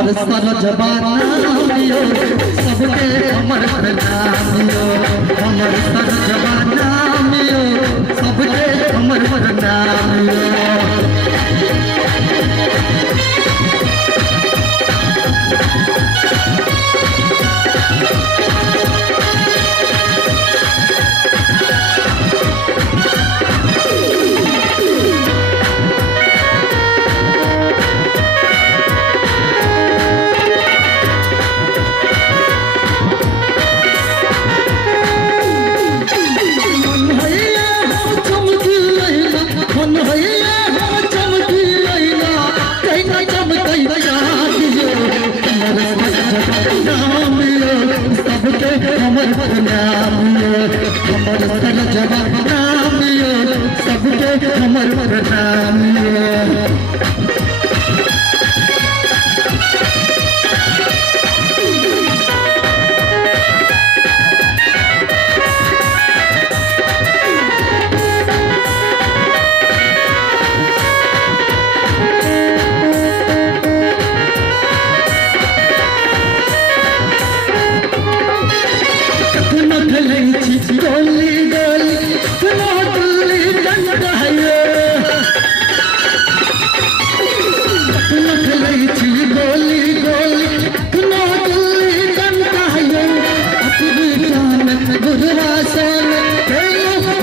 हमर सर जबानियो सबके हमर प्रणामियो हमर सर जबानियो सबके हमर प्रणामियो हमर सर जबानियो सबके हमर प्रणामियो गोली गोली सुनो दिल्ली गंगा है गोली गोली सुनो दिल्ली गंगा है अपनी जान गुजरा सोन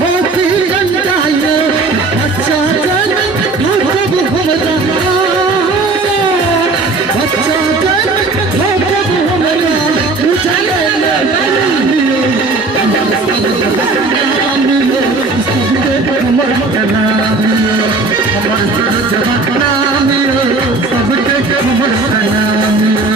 होती गंगा है अच्छा जन भगव हमरा अच्छा जन भगव हमरा उजाले हमर प्रणामियो हमर सर जबानियो सबके हमर प्रणामियो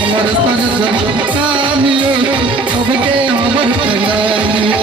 हमर सर जबानियो सबके हमर प्रणामियो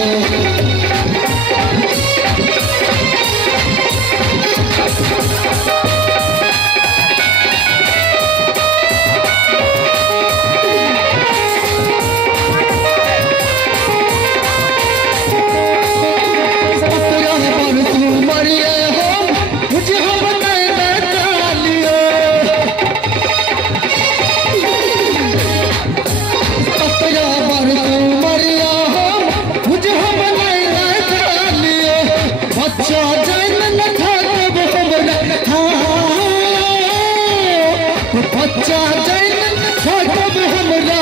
बच्चा जैन खतब हमरा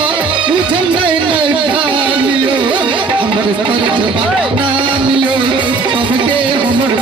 बुझल नहीं ढालियो हमर सर जबानियो सबके हमर